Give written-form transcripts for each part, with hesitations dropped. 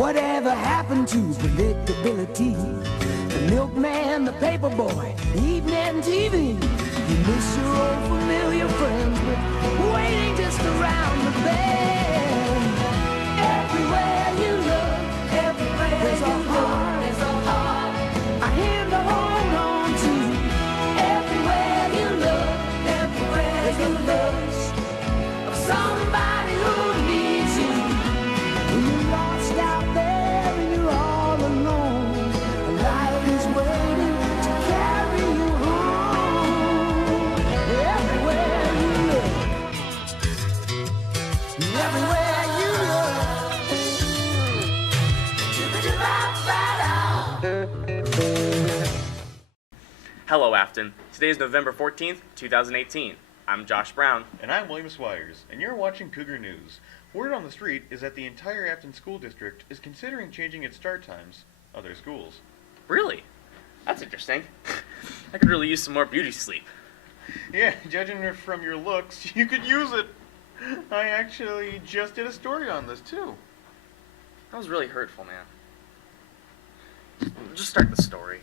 Whatever happened to predictability? The milkman, the paper boy, the evening TV. You miss your old familiar friends, but waiting just around the bend. Everywhere you look, everywhere there's a heart, a hand to hold on to. Everywhere you look, everywhere there's a lust of somebody who needs you. When you're lost out there and you're all alone, life is waiting to carry you home. Everywhere you look, everywhere you look. Hello, Affton. Today is November 14th, 2018. I'm Josh Brown. And I'm William Swires, and you're watching Cougar News. Word on the street is that the entire Affton School District is considering changing its start times of their schools. Really? That's interesting. I could really use some more beauty sleep. Yeah, judging from your looks, you could use it. I actually just did a story on this, too. That was really hurtful, man. Just start the story.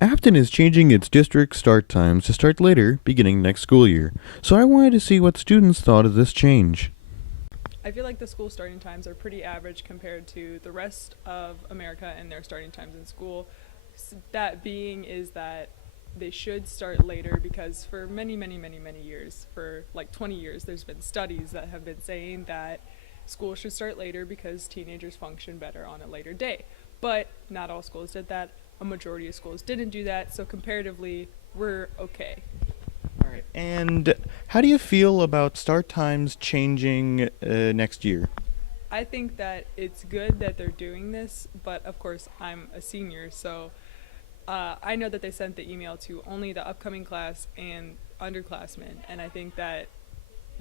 Affton is changing its district start times to start later, beginning next school year. So I wanted to see what students thought of this change. I feel like the school starting times are pretty average compared to the rest of America and their starting times in school. That being is that they should start later because for many years, for like 20 years, there's been studies that have been saying that school should start later because teenagers function better on a later day. But not all schools did that. A majority of schools didn't do that, so comparatively, we're okay. All right. And how do you feel about start times changing next year? I think that it's good that they're doing this, but of course I'm a senior, so I know that they sent the email to only the upcoming class and underclassmen, and I think that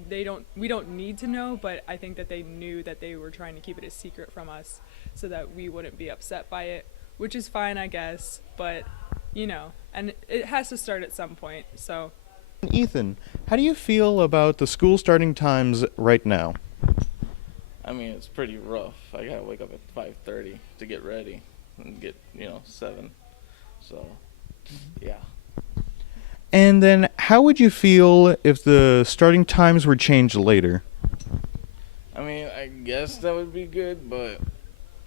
we don't need to know, but I think that they knew that they were trying to keep it a secret from us so that we wouldn't be upset by it, which is fine, I guess, but, you know, and it has to start at some point, so. Ethan, how do you feel about the school starting times right now? I mean, it's pretty rough. I gotta wake up at 5:30 to get ready and get, 7. So, yeah. And then how would you feel if the starting times were changed later? I mean, I guess that would be good, but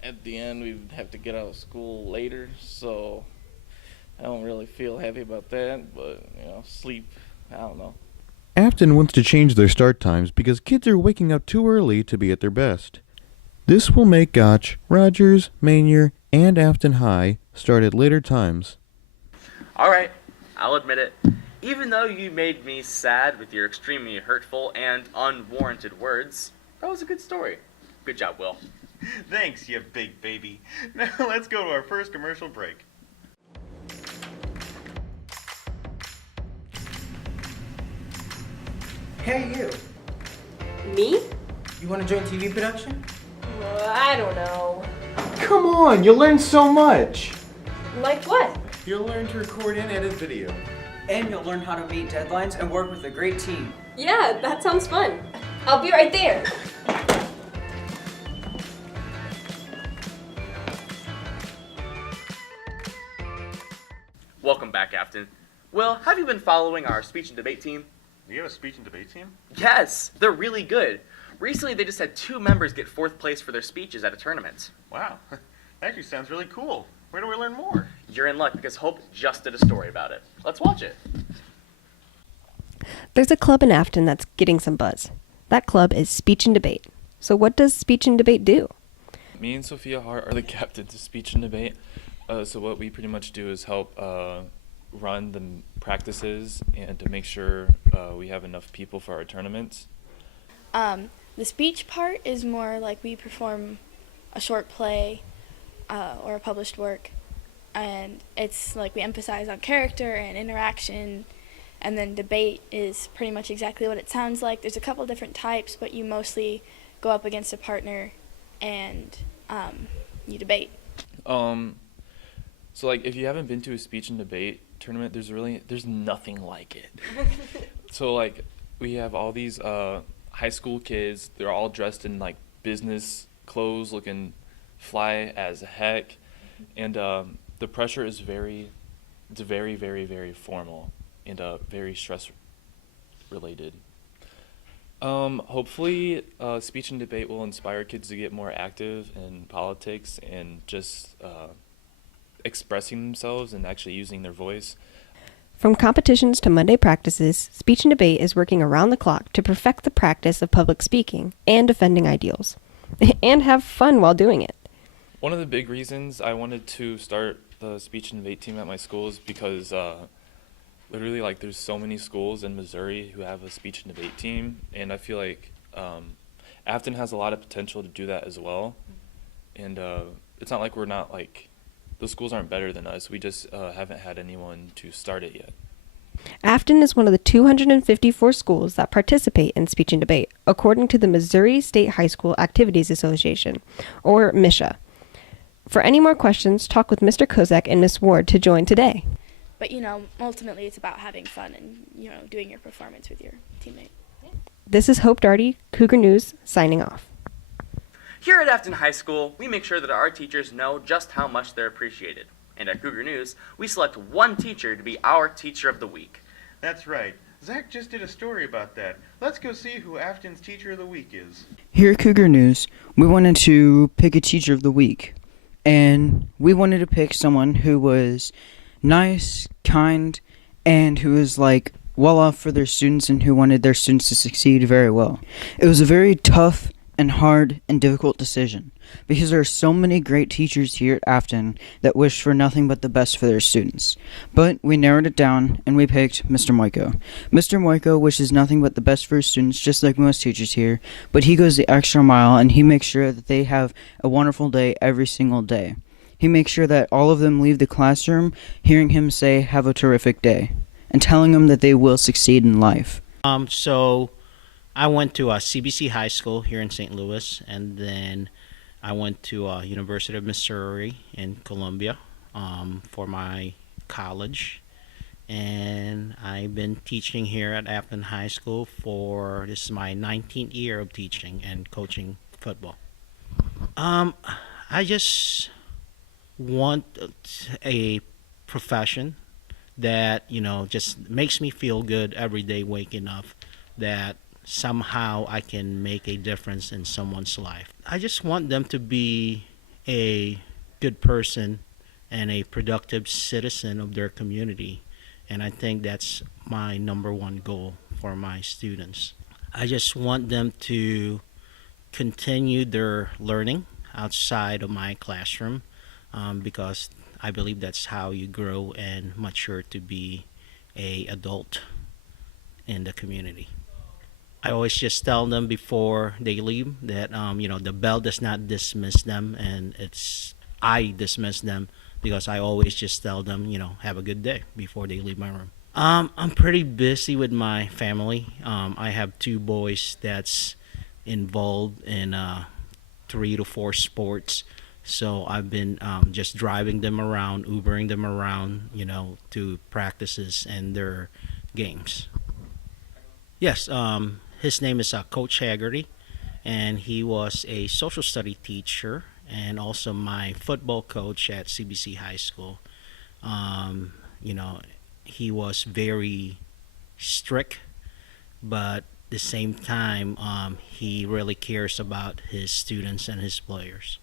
at the end we'd have to get out of school later, so I don't really feel happy about that, but, sleep, I don't know. Affton wants to change their start times because kids are waking up too early to be at their best. This will make Gotch, Rogers, Manier, and Affton High start at later times. Alright, I'll admit it. Even though you made me sad with your extremely hurtful and unwarranted words, that was a good story. Good job, Will. Thanks, you big baby. Now let's go to our first commercial break. Hey, you. Me? You want to join TV production? I don't know. Come on, you'll learn so much. Like what? You'll learn to record and edit video. And you'll learn how to meet deadlines and work with a great team. Yeah, that sounds fun. I'll be right there. Welcome back, Affton. Will, have you been following our speech and debate team? Do you have a speech and debate team? Yes, they're really good. Recently, they just had 2 members get 4th place for their speeches at a tournament. Wow, that actually sounds really cool. Where do we learn more? You're in luck because Hope just did a story about it. Let's watch it. There's a club in Affton that's getting some buzz. That club is Speech and Debate. So what does Speech and Debate do? Me and Sophia Hart are the captains of Speech and Debate. So what we pretty much do is help run the practices and to make sure we have enough people for our tournaments. The speech part is more like we perform a short play or a published work, and it's like we emphasize on character and interaction, and then debate is pretty much exactly what it sounds like. There's a couple different types, but you mostly go up against a partner and you debate. So like if you haven't been to a speech and debate tournament, there's nothing like it. So like we have all these high school kids. They're all dressed in like business clothes, looking fly as heck, and the pressure is very formal and very stress related. Hopefully, speech and debate will inspire kids to get more active in politics and just expressing themselves and actually using their voice. From competitions to Monday practices, Speech and Debate is working around the clock to perfect the practice of public speaking and defending ideals, and have fun while doing it. One of the big reasons I wanted to start the speech and debate team at my school is because literally, like, there's so many schools in Missouri who have a speech and debate team, and I feel like Affton has a lot of potential to do that as well. And it's not like we're not, like, the schools aren't better than us. We just haven't had anyone to start it yet. Affton is one of the 254 schools that participate in speech and debate, according to the Missouri State High School Activities Association, or MISHA. For any more questions, talk with Mr. Kozak and Miss Ward to join today. But, ultimately it's about having fun and, doing your performance with your teammate. This is Hope Darty, Cougar News, signing off. Here at Affton High School, we make sure that our teachers know just how much they're appreciated. And at Cougar News, we select one teacher to be our Teacher of the Week. That's right. Zach just did a story about that. Let's go see who Affton's Teacher of the Week is. Here at Cougar News, we wanted to pick a Teacher of the Week. And we wanted to pick someone who was nice, kind, and who was, well off for their students and who wanted their students to succeed very well. It was a very tough and hard and difficult decision because there are so many great teachers here at Affton that wish for nothing but the best for their students. But we narrowed it down and we picked Mr. Moiko. Mr. Moiko wishes nothing but the best for his students, just like most teachers here, but he goes the extra mile and he makes sure that they have a wonderful day every single day. He makes sure that all of them leave the classroom hearing him say, "Have a terrific day," and telling them that they will succeed in life. So I went to CBC High School here in St. Louis, and then I went to University of Missouri in Columbia for my college. And I've been teaching here at Affton High School this is my 19th year of teaching and coaching football. I just want a profession that, just makes me feel good every day waking up, that somehow I can make a difference in someone's life. I just want them to be a good person and a productive citizen of their community. And I think that's my number one goal for my students. I just want them to continue their learning outside of my classroom because I believe that's how you grow and mature to be an adult in the community. I always just tell them before they leave that the bell does not dismiss them, and I dismiss them because I always just tell them have a good day before they leave my room. I'm pretty busy with my family. I have 2 boys that's involved in 3 to 4 sports, so I've been just driving them around, Ubering them around, to practices and their games. Yes, his name is Coach Haggerty, and he was a social study teacher and also my football coach at CBC High School. He was very strict, but at the same time, he really cares about his students and his players.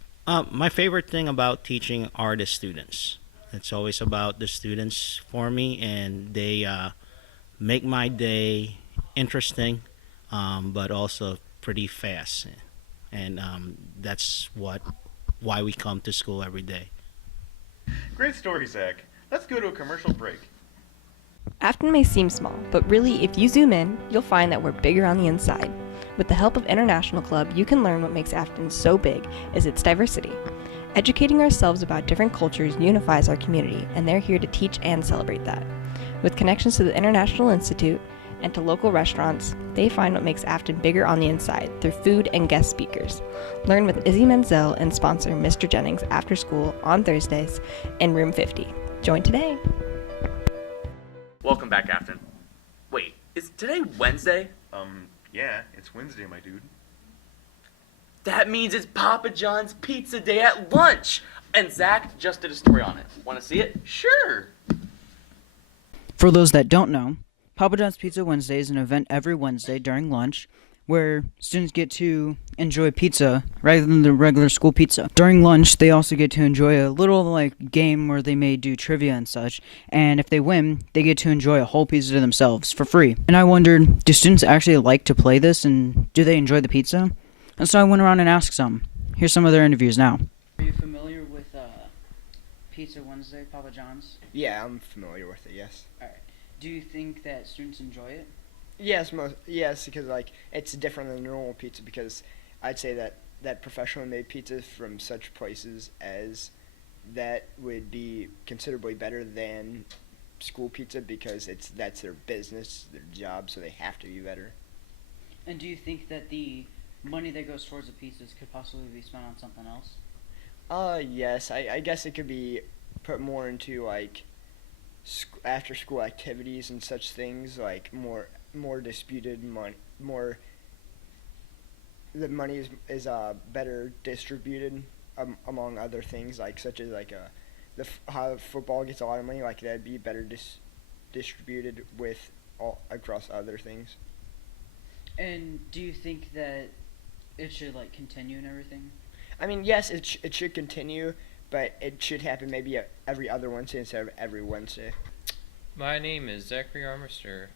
My favorite thing about teaching are the students. It's always about the students for me, and they make my day interesting, but also pretty fast. And that's why we come to school every day. Great story, Zach. Let's go to a commercial break. Affton may seem small, but really, if you zoom in, you'll find that we're bigger on the inside. With the help of International Club, you can learn what makes Affton so big is its diversity. Educating ourselves about different cultures unifies our community, and they're here to teach and celebrate that. With connections to the International Institute and to local restaurants, they find what makes Affton bigger on the inside through food and guest speakers. Learn with Izzy Menzel and sponsor Mr. Jennings after school on Thursdays in room 50. Join today. Welcome back, Affton. Wait, is today Wednesday? Yeah, it's Wednesday, my dude. That means it's Papa John's Pizza Day at lunch! And Zach just did a story on it. Want to see it? Sure! For those that don't know, Papa John's Pizza Wednesday is an event every Wednesday during lunch where students get to enjoy pizza rather than the regular school pizza. During lunch, they also get to enjoy a little game where they may do trivia and such, and if they win, they get to enjoy a whole pizza to themselves for free. And I wondered, do students actually like to play this, and do they enjoy the pizza? And so I went around and asked some. Here's some of their interviews now. Are you familiar with Pizza Wednesday, Papa John's? Yeah, I'm familiar with it, yes. Alright. Do you think that students enjoy it? Yes, because it's different than normal pizza, because I'd say that professionally made pizzas from such places as that would be considerably better than school pizza, because that's their business, their job, so they have to be better. And do you think that the money that goes towards the pizzas could possibly be spent on something else? Yes, I guess it could be put more into after school activities and such things, like more disputed money, the money is better distributed among other things, such as how football gets a lot of money, that'd be better distributed with across other things. And do you think that it should continue and everything? I mean, yes, it should continue, but it should happen maybe every other Wednesday instead of every Wednesday. My name is Zachary Armister.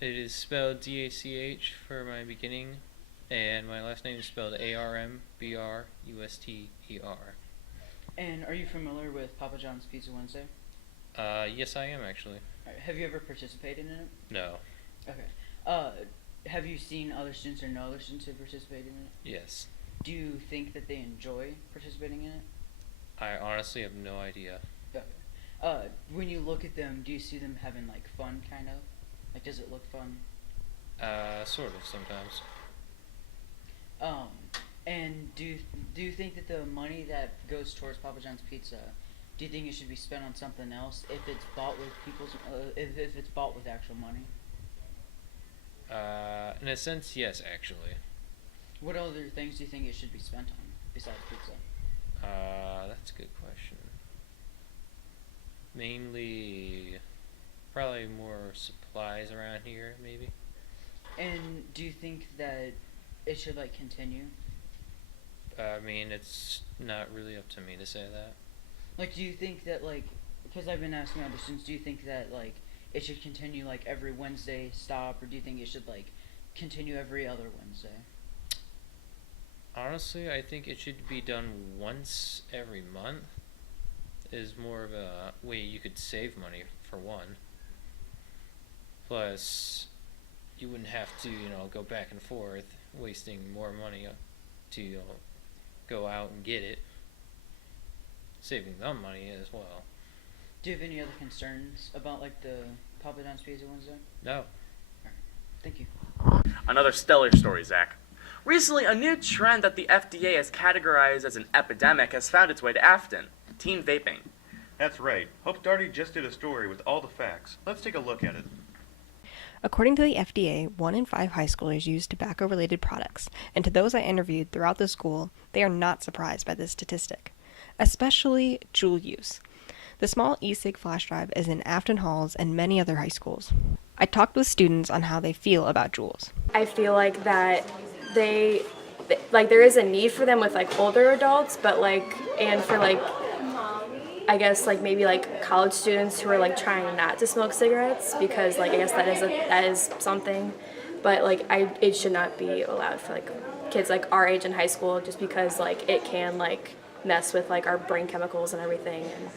It is spelled D-A-C-H for my beginning, and my last name is spelled A-R-M-B-R-U-S-T-E-R. And are you familiar with Papa John's Pizza Wednesday? Yes, I am actually. Right, have you ever participated in it? No. Okay. Have you seen other students or know other students who participated in it? Yes. Do you think that they enjoy participating in it? I honestly have no idea. Okay. When you look at them, do you see them having fun, kind of? Does it look fun? Sort of sometimes. And do you think that the money that goes towards Papa John's Pizza, do you think it should be spent on something else if it's bought with if it's bought with actual money? In a sense, yes, actually. What other things do you think it should be spent on besides pizza? That's a good question. Mainly, probably more supplies around here, maybe. And do you think that it should continue? I mean, it's not really up to me to say that. Do you think that because I've been asking other students, do you think that it should continue every Wednesday stop, or do you think it should continue every other Wednesday? Honestly, I think it should be done once every month. Is more of a way you could save money, for one. Plus, you wouldn't have to, go back and forth, wasting more money to, go out and get it. Saving them money as well. Do you have any other concerns about the Papa John's Pizza Wednesday? No. Alright. Thank you. Another stellar story, Zach. Recently, a new trend that the FDA has categorized as an epidemic has found its way to Affton: teen vaping. That's right. Hope Darty just did a story with all the facts. Let's take a look at it. According to the FDA, 1 in 5 high schoolers use tobacco-related products, and to those I interviewed throughout the school, they are not surprised by this statistic, especially Juul use. The small e-cig flash drive is in Affton Halls and many other high schools. I talked with students on how they feel about Juuls. I feel that there is a need for them with older adults, but and for I guess maybe college students who are trying not to smoke cigarettes, because I guess that is something, but it should not be allowed for kids our age in high school, just because it can mess with our brain chemicals and everything, and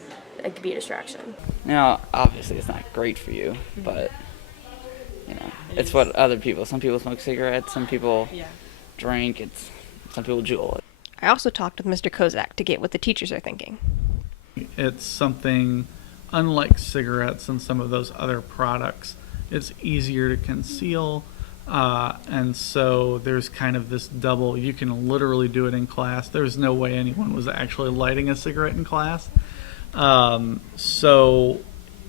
it could be a distraction. Now, obviously it's not great for you, but it's what other people. Some people smoke cigarettes, some people drink, some people Juul. I also talked with Mr. Kozak to get what the teachers are thinking. It's something unlike cigarettes and some of those other products. It's easier to conceal, and so there's kind of this double. You can literally do it in class. There's no way anyone was actually lighting a cigarette in class. So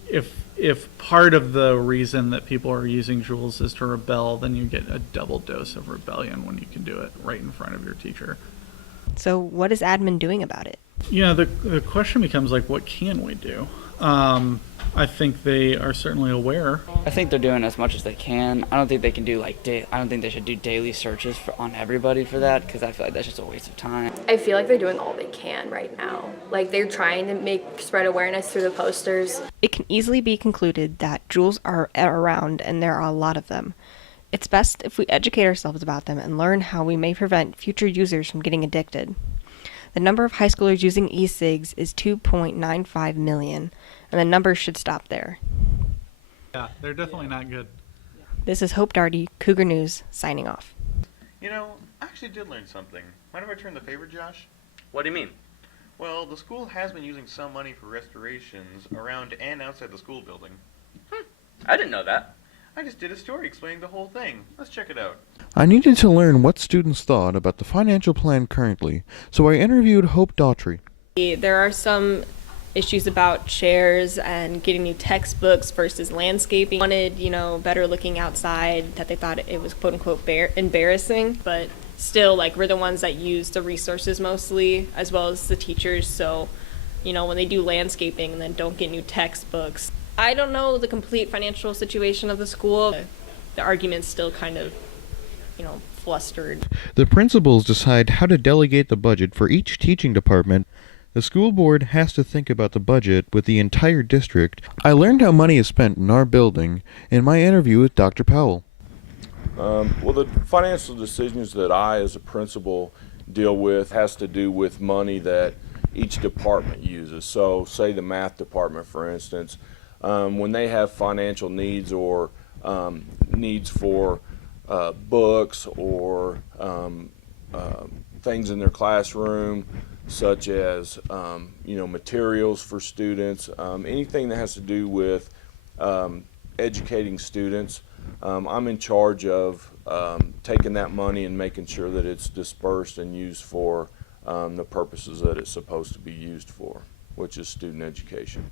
if part of the reason that people are using Juuls is to rebel, then you get a double dose of rebellion when you can do it right in front of your teacher. So what is admin doing about it? The question becomes like, what can we do? I think they are certainly aware. I think they're doing as much as they can. I don't think they can do I don't think they should do daily searches on everybody for that, because I feel like that's just a waste of time. I feel like they're doing all they can right now. Like they're trying to spread awareness through the posters. It can easily be concluded that Juuls are around and there are a lot of them. It's best if we educate ourselves about them and learn how we may prevent future users from getting addicted. The number of high schoolers using e-cigs is 2.95 million, and the number should stop there. Yeah, they're definitely not good. This is Hope Darty, Cougar News, signing off. You know, I actually did learn something. Mind if I return the favor, Josh? What do you mean? Well, the school has been using some money for restorations around and outside the school building. I didn't know that. I just did a story explaining the whole thing. Let's check it out. I needed to learn what students thought about the financial plan currently, so I interviewed Hope Daughtry. There are some issues about chairs and getting new textbooks versus landscaping. Wanted, better looking outside, that they thought it was quote unquote embarrassing, but still, we're the ones that use the resources mostly, as well as the teachers. So, when they do landscaping and then don't get new textbooks. I don't know the complete financial situation of the school. The argument's still kind of, flustered. The principals decide how to delegate the budget for each teaching department. The school board has to think about the budget with the entire district. I learned how money is spent in our building in my interview with Dr. Powell. Well, the financial decisions that I, as a principal, deal with has to do with money that each department uses. So, say the math department, for instance, when they have financial needs or needs for books or things in their classroom, such as materials for students, anything that has to do with educating students. I'm in charge of taking that money and making sure that it's dispersed and used for the purposes that it's supposed to be used for, which is student education.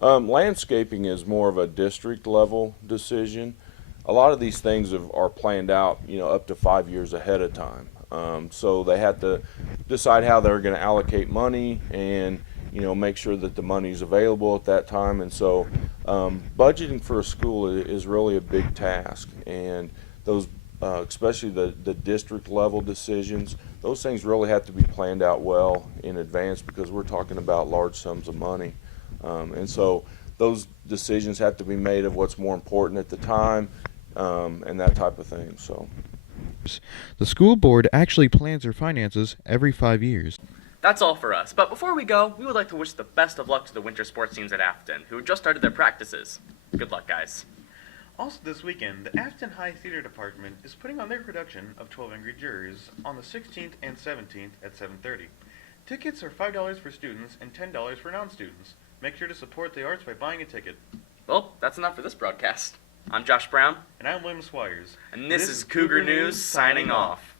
Landscaping is more of a district level decision. A lot of these things are planned out, up to 5 years ahead of time. So they have to decide how they're going to allocate money and, make sure that the money is available at that time. And so budgeting for a school is really a big task. And those, especially the district level decisions, those things really have to be planned out well in advance, because we're talking about large sums of money. And so those decisions have to be made of what's more important at the time, and that type of thing. So the school board actually plans their finances every 5 years. That's all for us, but before we go, we would like to wish the best of luck to the winter sports teams at Affton, who just started their practices. Good luck, guys. Also this weekend, the Affton High Theater Department is putting on their production of 12 Angry Jurors on the 16th and 17th at 7:30. Tickets are $5 for students and $10 for non-students. Make sure to support the arts by buying a ticket. Well, that's enough for this broadcast. I'm Josh Brown. And I'm William Swires. And this is Cougar News signing off.